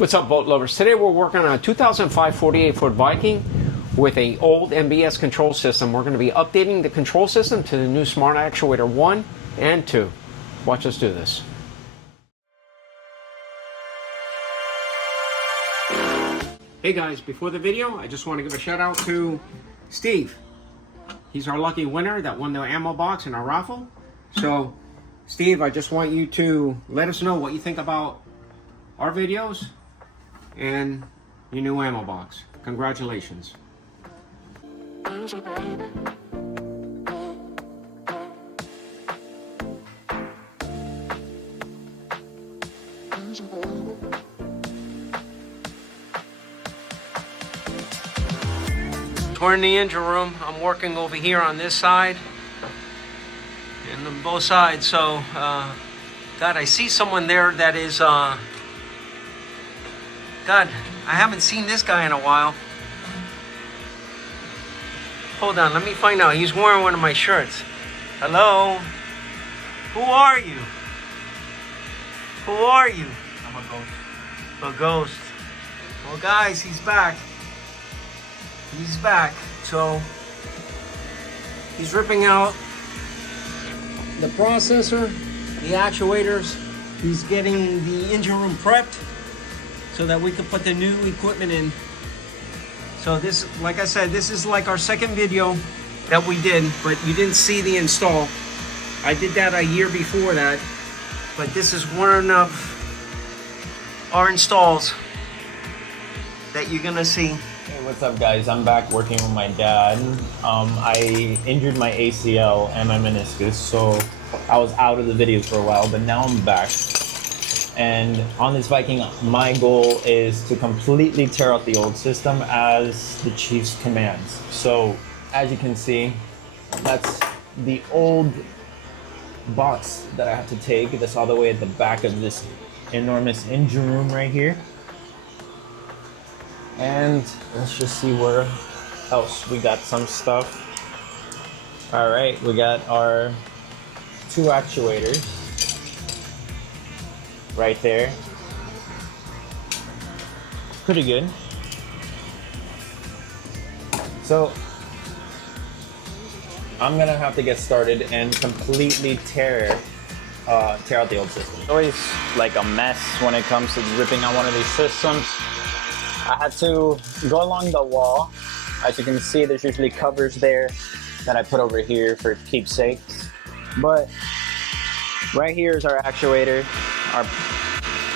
What's up, boat lovers? Today we're working on a 2005 48-foot Viking with an old NBS control system. We're going to be updating the control system to the new Smart Actuator 1 and 2. Watch us do this. Hey guys, before the video, I just want to give a shout out to Steve. He's our lucky winner that won the ammo box in our raffle. So, Steve, I just want you to let us know what you think about our videos and your new ammo box. Congratulations. We're in the engine room. I'm working over here on this side and on both sides. So, God, I see someone there that is, God, I haven't seen this guy in a while. Hold on, let me find out. He's wearing one of my shirts. Hello? Who are you? Who are you? I'm a ghost. A ghost. Well, guys, he's back. He's back. So, he's ripping out the processor, the actuators. He's getting the engine room prepped so that we can put the new equipment in. So this, like I said, this is like our second video that we did, but you didn't see the install. I did that a year before that, but this is one of our installs that you're gonna see. Hey, what's up guys? I'm back working with my dad. I injured my ACL and my meniscus, so I was out of the videos for a while, but now I'm back. And on this Viking, my goal is to completely tear out the old system as the Chiefs commands. So as you can see, that's the old box that I have to take. That's all the way at the back of this enormous engine room right here. And let's just see where else we got some stuff. All right, we got our two actuators right there. Pretty good. So I'm gonna have to get started and completely tear out the old system. It's always like a mess when it comes to ripping out one of these systems. I had to go along the wall. As you can see, there's usually covers there that I put over here for keepsakes. But right here is our actuator, our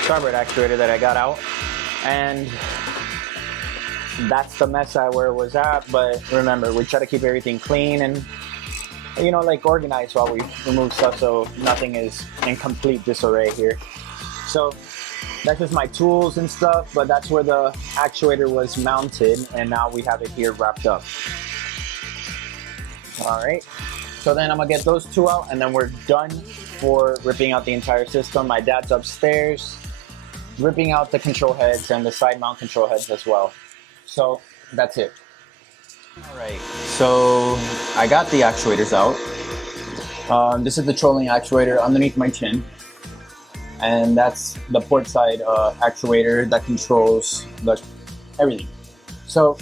starboard actuator that I got out. And that's the mess where it was at. But remember, we try to keep everything clean and, you know, like organized while we remove stuff so nothing is in complete disarray here. So that's just my tools and stuff, but that's where the actuator was mounted, and now we have it here wrapped up. All right, so then I'm gonna get those two out, and then we're done for ripping out the entire system. My dad's upstairs, ripping out the control heads and the side mount control heads as well. So that's it. All right, so I got the actuators out. This is the trolling actuator underneath my chin. And that's the port side actuator that controls everything. So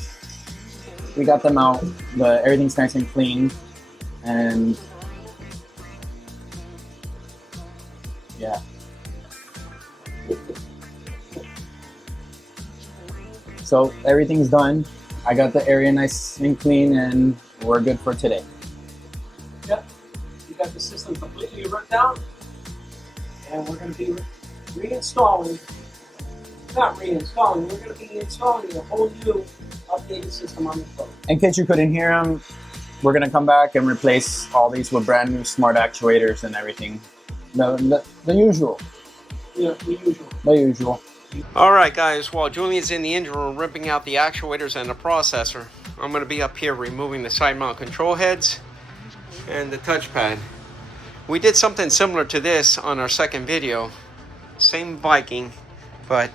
we got them out. Everything's nice and clean. And yeah. So everything's done. I got the area nice and clean, and we're good for today. Yep, you got the system completely ripped out. And we're going to be reinstalling, not reinstalling, we're going to be installing a whole new updated system on the boat. In case you couldn't hear them, we're going to come back and replace all these with brand new smart actuators and everything. The usual. Yeah, the usual. The usual. All right, guys, while Julian's in the engine room ripping out the actuators and the processor, I'm going to be up here removing the side mount control heads and the touchpad. We did something similar to this on our second video. Same Viking, but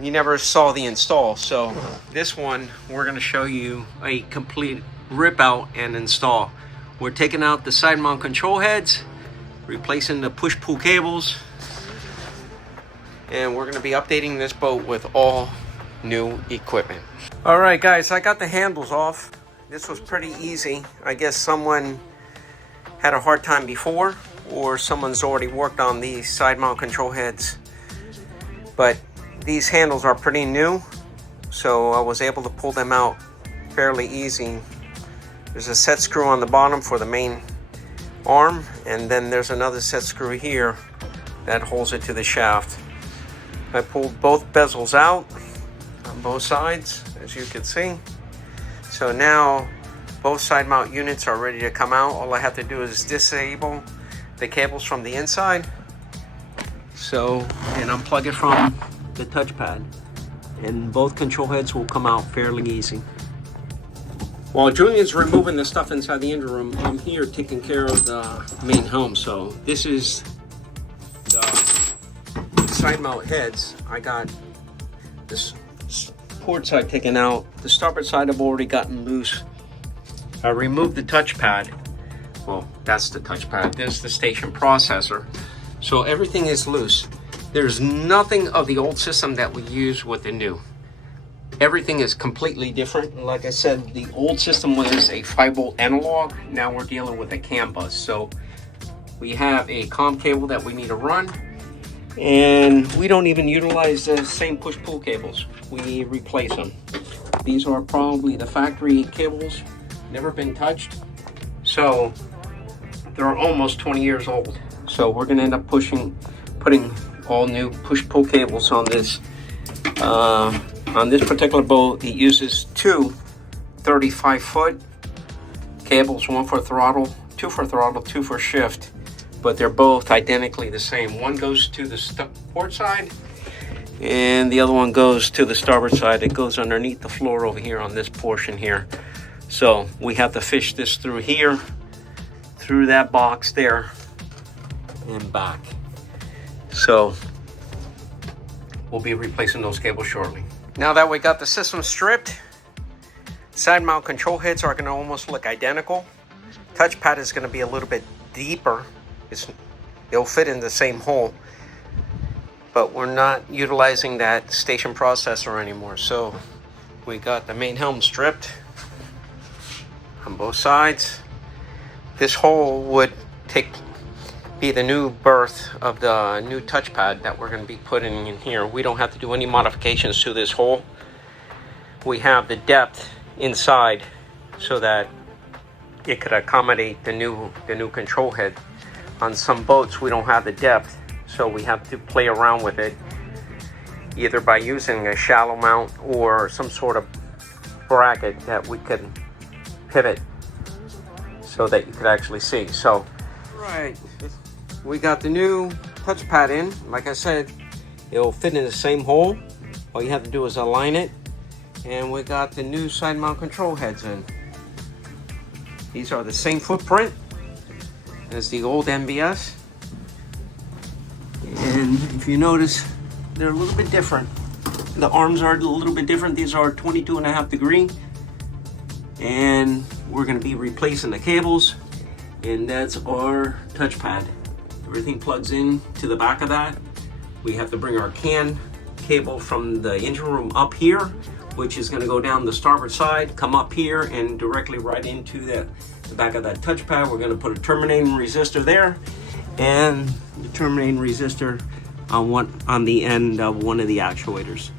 you never saw the install. So this one, we're going to show you a complete rip out and install. We're taking out the side mount control heads, replacing the push-pull cables, and we're going to be updating this boat with all new equipment. All right, guys, I got the handles off. This was pretty easy. I guess someone had a hard time before, or someone's already worked on these side mount control heads. But these handles are pretty new, so I was able to pull them out fairly easy. There's a set screw on the bottom for the main arm, and then there's another set screw here that holds it to the shaft. I pulled both bezels out on both sides, as you can see. So now both side mount units are ready to come out. All I have to do is disable the cables from the inside, and unplug it from the touchpad, and both control heads will come out fairly easy. While Julian's removing the stuff inside the engine room, I'm here taking care of the main helm. So this is the side mount heads. I got this port side taken out. The starboard side I've already gotten loose. I removed the touchpad. Well, that's the touchpad. There's the station processor. So everything is loose. There's nothing of the old system that we use with the new. Everything is completely different. Like I said, the old system was a 5-volt analog. Now we're dealing with a CAN bus. So we have a COM cable that we need to run, and we don't even utilize the same push-pull cables. We replace them. These are probably the factory cables, never been touched. So they're almost 20 years old. So we're gonna end up putting all new push-pull cables on this. On this particular boat, it uses two 35-foot cables, one for throttle, two for shift, but they're both identically the same. One goes to the port side, and the other one goes to the starboard side. It goes underneath the floor over here on this portion here. So we have to fish this through here, through that box there, and back. So we'll be replacing those cables shortly. Now that we got the system stripped, side mount control heads are going to almost look identical. Touchpad is going to be a little bit deeper. It'll fit in the same hole, but we're not utilizing that station processor anymore. So we got the main helm stripped on both sides. This hole would be the new berth of the new touchpad that we're going to be putting in here. We don't have to do any modifications to this hole. We have the depth inside so that it could accommodate the new control head. On some boats we don't have the depth, so we have to play around with it, either by using a shallow mount or some sort of bracket that we could pivot so that you could actually see. So right, we got the new touchpad in. Like I said, it'll fit in the same hole. All you have to do is align it. And we got the new side mount control heads in. These are the same footprint as the old NBS. And if you notice, they're a little bit different. The arms are a little bit different. These are 22.5 degree. And we're gonna be replacing the cables. And that's our touchpad. Everything plugs in to the back of that. We have to bring our CAN cable from the engine room up here, which is going to go down the starboard side, come up here, and directly right into the back of that touchpad. We're going to put a terminating resistor there, and the terminating resistor on the end of one of the actuators.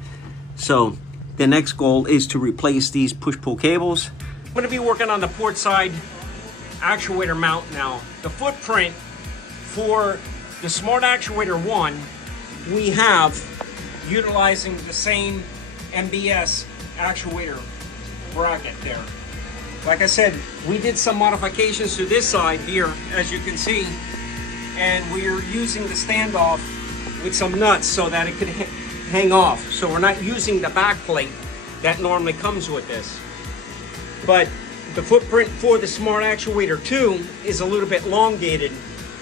So the next goal is to replace these push-pull cables. I'm going to be working on the port side actuator mount now. The footprint for the Smart Actuator 1, we have utilizing the same NBS actuator bracket there. Like I said, we did some modifications to this side here, as you can see, and we're using the standoff with some nuts so that it could hang off. So we're not using the back plate that normally comes with this. But the footprint for the Smart Actuator 2 is a little bit elongated.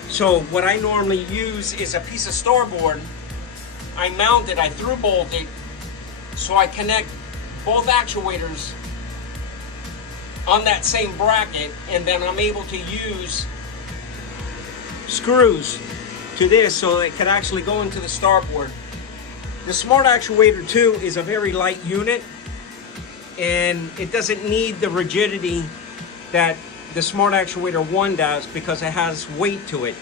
So what I normally use is a piece of starboard. I mount it, I through bolt it, so I connect both actuators on that same bracket, and then I'm able to use screws to this so it can actually go into the starboard The Smart Actuator 2 is a very light unit, and it doesn't need the rigidity that the Smart Actuator 1 does because it has weight to it.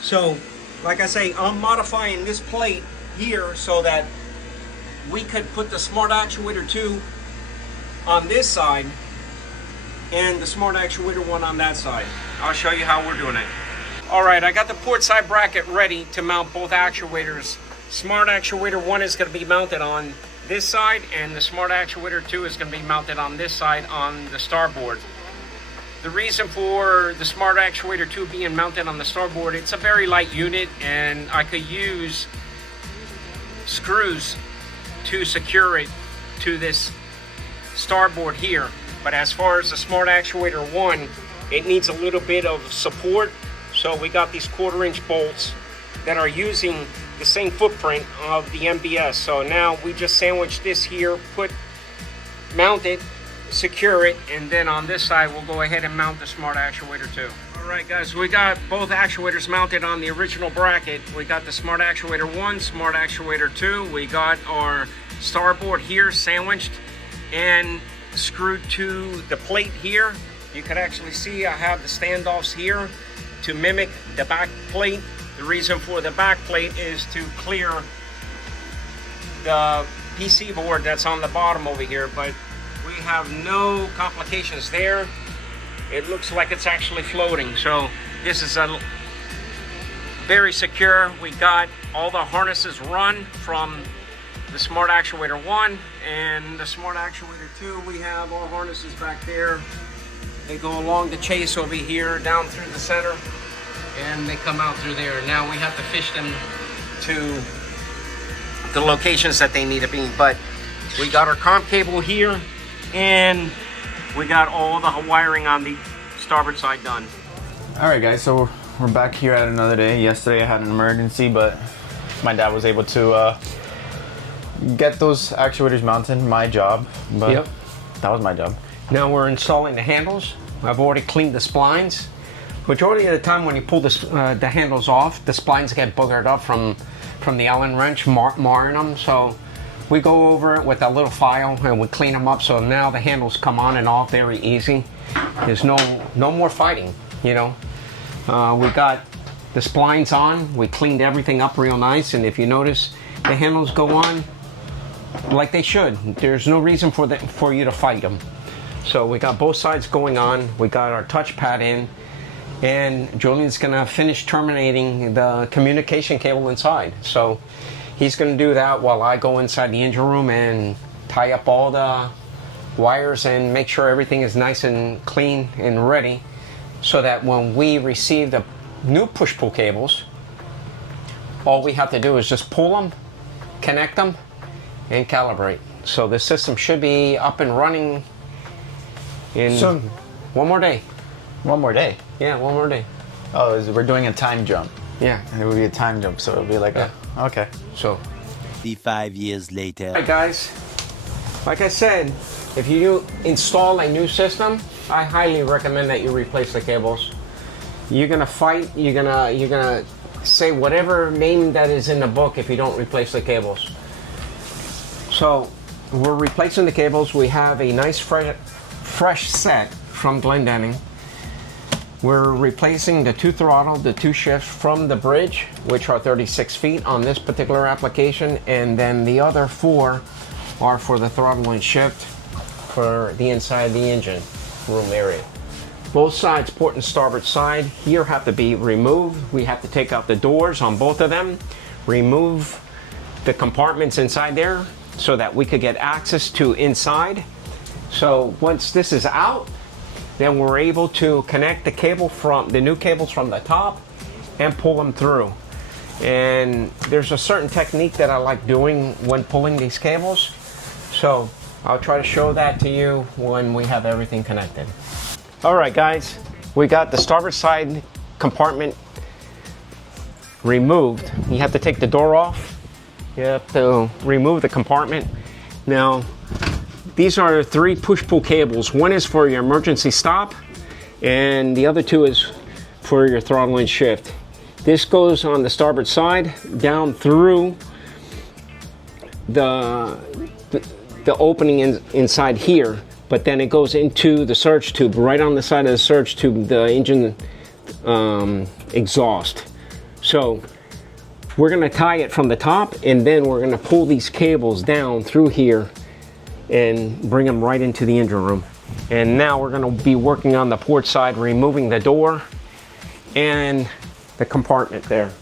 So, like I say, I'm modifying this plate here so that we could put the Smart Actuator 2 on this side and the Smart Actuator 1 on that side. I'll show you how we're doing it. All right, I got the port side bracket ready to mount both actuators. Smart Actuator 1 is going to be mounted on this side, and the Smart Actuator 2 is going to be mounted on this side on the starboard. The reason for the Smart Actuator 2 being mounted on the starboard, it's a very light unit, and I could use screws to secure it to this starboard here. But as far as the Smart Actuator 1, it needs a little bit of support. So we got these 1/4-inch bolts that are using the same footprint of the NBS. So now we just sandwich this here, mount it, secure it, and then on this side we'll go ahead and mount the Smart Actuator 2. All right guys, we got both actuators mounted on the original bracket. We got the Smart Actuator 1, Smart Actuator 2. We got our starboard here sandwiched and screwed to the plate here. You can actually see I have the standoffs here to mimic the back plate. The reason for the back plate is to clear the PC board that's on the bottom over here, but we have no complications there. It looks like it's actually floating. So this is a very secure. We got all the harnesses run from the Smart Actuator 1 and the Smart Actuator 2. We have all harnesses back there. They go along the chase over here, down through the center, and they come out through there. Now we have to fish them to the locations that they need to be. But we got our comp cable here, and we got all the wiring on the starboard side done. All right, guys, so we're back here at another day. Yesterday I had an emergency, but my dad was able to get those actuators mounted. My job, but Yep. That was my job. Now we're installing the handles. I've already cleaned the splines. Majority of the time when you pull the handles off, the splines get boogered up from the Allen wrench marring them. So we go over it with a little file and we clean them up. So now the handles come on and off very easy. There's no more fighting, you know. We got the splines on. We cleaned everything up real nice. And if you notice, the handles go on like they should. There's no reason for you to fight them. So we got both sides going on. We got our touchpad in, and Julian's gonna finish terminating the communication cable inside. So he's gonna do that while I go inside the engine room and tie up all the wires and make sure everything is nice and clean and ready, so that when we receive the new push-pull cables, all we have to do is just pull them, connect them, and calibrate. So the system should be up and running in one more day. One more day. Yeah, one more day. Oh, we're doing a time jump. Yeah. It would be a time jump, so it'll be like okay. So 55 years later. Alright guys, like I said, if you install a new system, I highly recommend that you replace the cables. You're gonna fight, you're gonna say whatever name that is in the book if you don't replace the cables. So we're replacing the cables. We have a nice fresh set from Glendinning. We're replacing the 2 throttle, the 2 shifts from the bridge, which are 36 feet on this particular application, and then the other 4 are for the throttle and shift for the inside of the engine room area. Both sides, port and starboard side, here have to be removed. We have to take out the doors on both of them, remove the compartments inside there so that we could get access to inside. So once this is out, then we're able to connect the cable from the new cables from the top and pull them through. And there's a certain technique that I like doing when pulling these cables. So I'll try to show that to you when we have everything connected. All right, guys, we got the starboard side compartment removed. You have to take the door off. You have to remove the compartment. Now, these are 3 push-pull cables. One is for your emergency stop, and the other 2 is for your throttle and shift. This goes on the starboard side, down through the opening inside here, but then it goes into the surge tube, right on the side of the surge tube, the engine exhaust. So we're gonna tie it from the top, and then we're gonna pull these cables down through here and bring them right into the engine room. And now we're gonna be working on the port side, removing the door and the compartment there.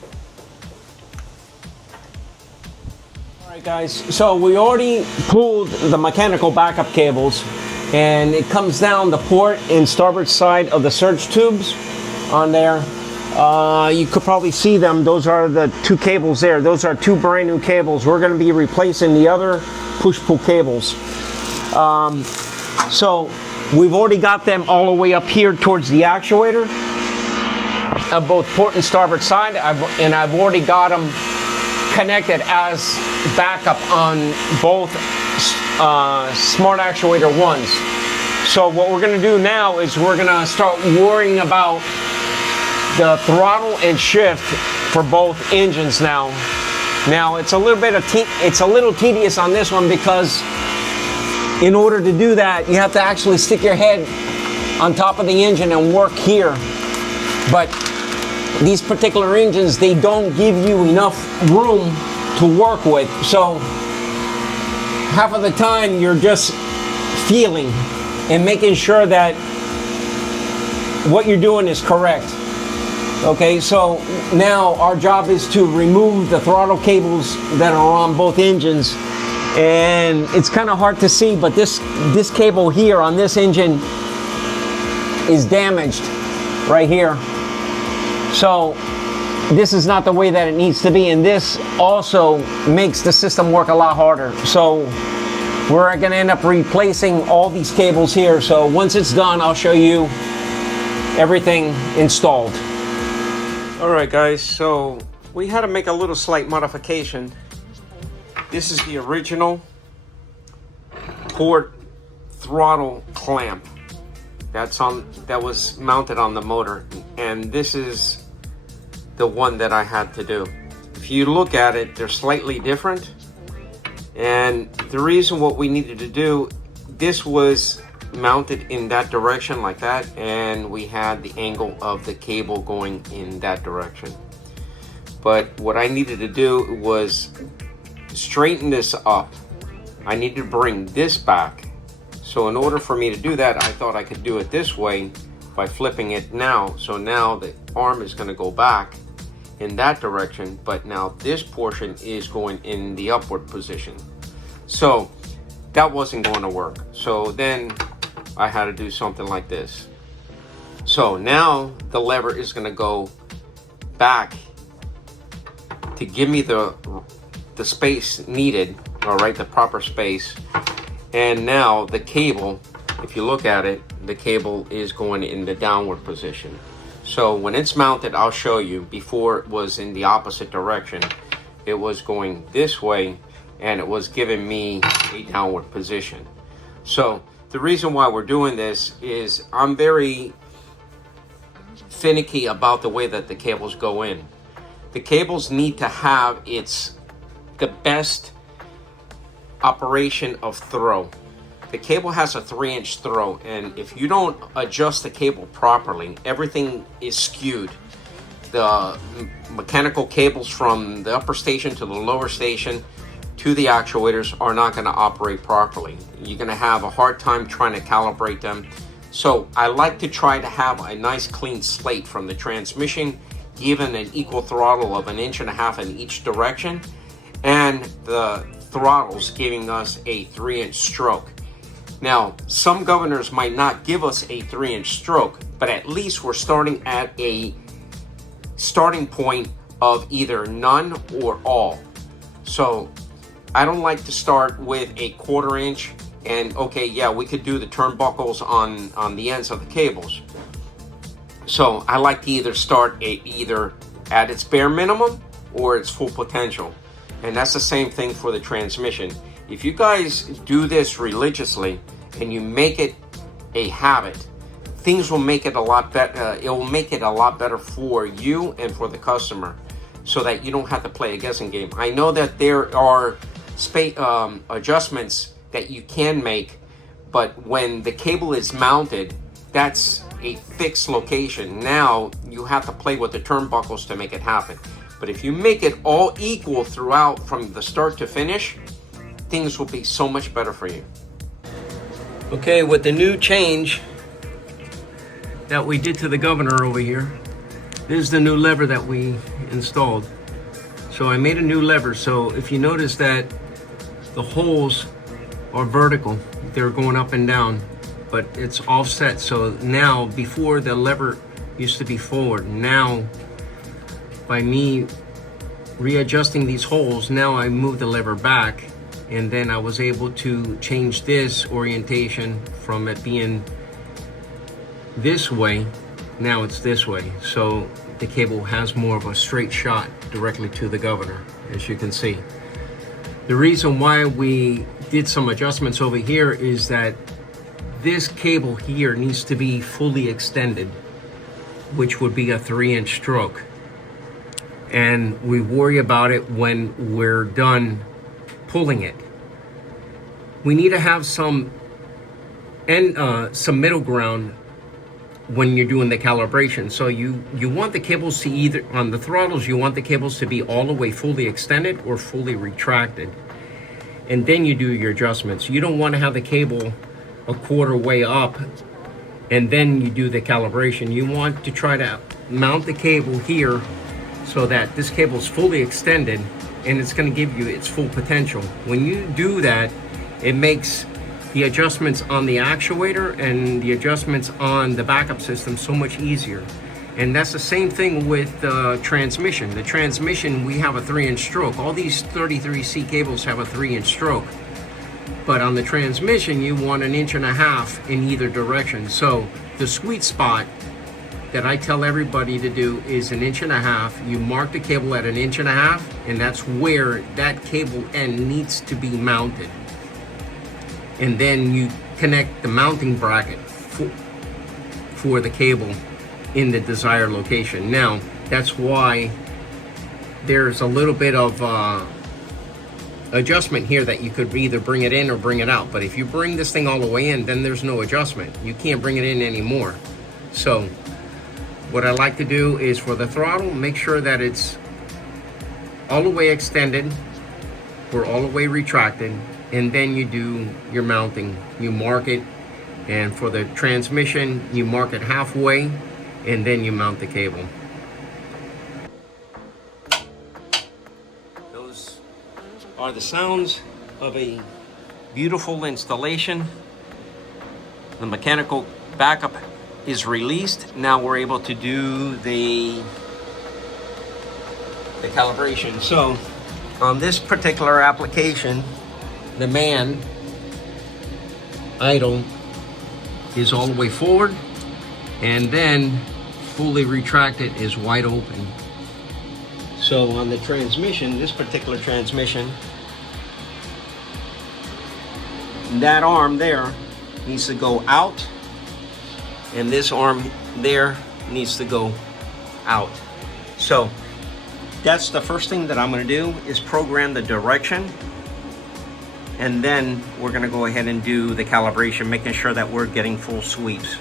All right guys, so we already pulled the mechanical backup cables, and it comes down the port and starboard side of the surge tubes on there. You could probably see them. Those are the two cables there. Those are two brand new cables. We're going to be replacing the other push-pull cables. So we've already got them all the way up here towards the actuator of both port and starboard side, and I've already got them connected as backup on both Smart Actuator 1s. So what we're going to do now is we're going to start worrying about the throttle and shift for both engines now. Now it's a little bit of it's a little tedious on this one, because in order to do that, you have to actually stick your head on top of the engine and work here. But these particular engines, they don't give you enough room to work with. So half of the time you're just feeling and making sure that what you're doing is correct. Okay, so now our job is to remove the throttle cables that are on both engines. And it's kind of hard to see, but this cable here on this engine is damaged right here. So this is not the way that it needs to be, and this also makes the system work a lot harder. So we're going to end up replacing all these cables here. So once it's done, I'll show you everything installed. All right guys, so we had to make a little slight modification. This is the original port throttle clamp that was mounted on the motor, and this is the one that I had to do. If you look at it, they're slightly different, and the reason what we needed to do, this was mounted in that direction like that, and we had the angle of the cable going in that direction. But what I needed to do was straighten this up. I needed to bring this back. So in order for me to do that, I thought I could do it this way by flipping it now. So now the arm is going to go back in that direction, but now this portion is going in the upward position. So that wasn't going to work. So then I had to do something like this. So now the lever is going to go back to give me the space needed, all right, the proper space. And now the cable, if you look at it, the cable is going in the downward position. So when it's mounted, I'll show you. Before it was in the opposite direction. It was going this way, and it was giving me a downward position. So the reason why we're doing this is I'm very finicky about the way that the cables go in. The cables need to have the best operation of throw. The cable has a 3-inch throw, and if you don't adjust the cable properly, everything is skewed. The mechanical cables from the upper station to the lower station to the actuators are not going to operate properly. You're going to have a hard time trying to calibrate them. So I like to try to have a nice clean slate from the transmission, given an equal throttle of 1.5 inches in each direction, and the throttles giving us a 3-inch stroke. Now, some governors might not give us a 3-inch stroke, but at least we're starting at a starting point of either none or all. So I don't like to start with a 1/4 inch and okay, yeah, we could do the turnbuckles on the ends of the cables. So I like to either start either at its bare minimum or its full potential. And that's the same thing for the transmission. If you guys do this religiously and you make it a habit, things will make it a lot better. It will make it a lot better for you and for the customer, so that you don't have to play a guessing game. I know that there are adjustments that you can make, but when the cable is mounted, that's a fixed location. Now you have to play with the turnbuckles to make it happen. But if you make it all equal throughout from the start to finish, things will be so much better for you. Okay, with the new change that we did to the governor over here, this is the new lever that we installed. So I made a new lever. So if you notice that the holes are vertical, they're going up and down, but it's offset. So now, before the lever used to be forward, now by me readjusting these holes, now I move the lever back, and then I was able to change this orientation from it being this way, now it's this way. So the cable has more of a straight shot directly to the governor, as you can see. The reason why we did some adjustments over here is that this cable here needs to be fully extended, which would be a 3-inch stroke. And we worry about it when we're done pulling it. We need to have some middle ground when you're doing the calibration. So you want the cables to either, on the throttles, you want the cables to be all the way fully extended or fully retracted. And then you do your adjustments. You don't want to have the cable a quarter way up and then you do the calibration. You want to try to mount the cable here so that this cable is fully extended and it's going to give you its full potential. When you do that, it makes the adjustments on the actuator and the adjustments on the backup system so much easier. And that's the same thing with the transmission. The transmission, we have a 3-inch stroke. All these 33C cables have a 3-inch stroke. But on the transmission, you want 1.5 inches in either direction. So the sweet spot that I tell everybody to do is 1.5 inches. You mark the cable at 1.5 inches, and that's where that cable end needs to be mounted. And then you connect the mounting bracket for the cable in the desired location. Now, that's why there's a little bit of adjustment here that you could either bring it in or bring it out. But if you bring this thing all the way in, then there's no adjustment. You can't bring it in anymore. So what I like to do is, for the throttle, make sure that it's all the way extended or all the way retracted, and then you do your mounting. You mark it, and for the transmission, you mark it halfway, and then you mount the cable. Those are the sounds of a beautiful installation. The mechanical backup is released. Now we're able to do the calibration. So on this particular application, the man idle is all the way forward, and then fully retracted is wide open. So on the transmission, this particular transmission, that arm there needs to go out, and this arm there needs to go out. So that's the first thing that I'm going to do, is program the direction, and then we're going to go ahead and do the calibration, making sure that we're getting full sweeps.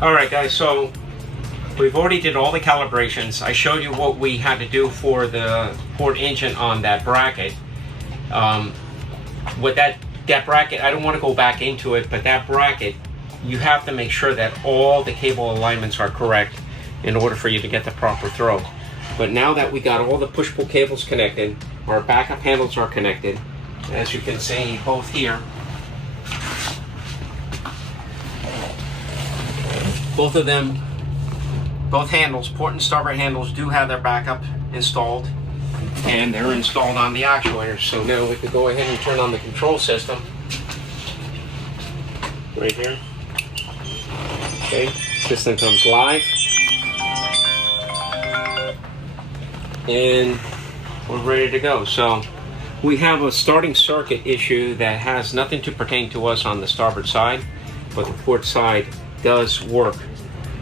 All right, guys, so we've already did all the calibrations. I showed you what we had to do for the port engine on that bracket. With that bracket, I don't want to go back into it, but that bracket, you have to make sure that all the cable alignments are correct in order for you to get the proper throw. But now that we got all the push-pull cables connected, our backup handles are connected, as you can see both here. Both of them, both handles, port and starboard handles, do have their backup installed, and they're installed on the actuators. So now we could go ahead and turn on the control system right here. Okay, system comes live, and we're ready to go. So we have a starting circuit issue that has nothing to pertain to us on the starboard side, but the port side does work.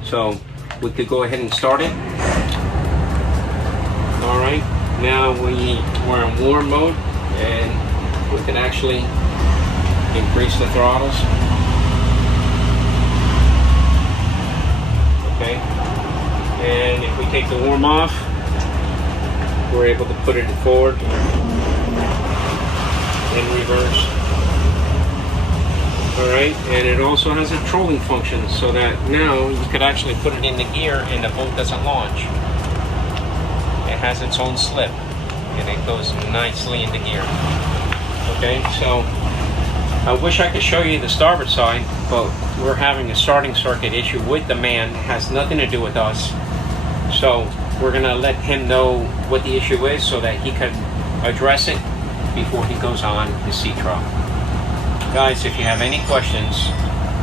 So we could go ahead and start it. All right, now we're in warm mode. and we can actually increase the throttles. Okay, and if we take the worm off, we're able to put it forward and reverse. Alright, and it also has a trolling function so that now you could actually put it in the gear and the boat doesn't launch. It has its own slip and it goes nicely into gear. Okay, so I wish I could show you the starboard side, but we're having a starting circuit issue with the man. It has nothing to do with us. So we're gonna let him know what the issue is so that he can address it before he goes on his sea trial. Guys, if you have any questions,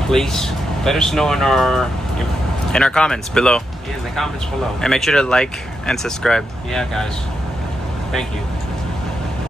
please let us know in our comments below. in the comments below. And make sure to like and subscribe. Yeah, guys. Thank you.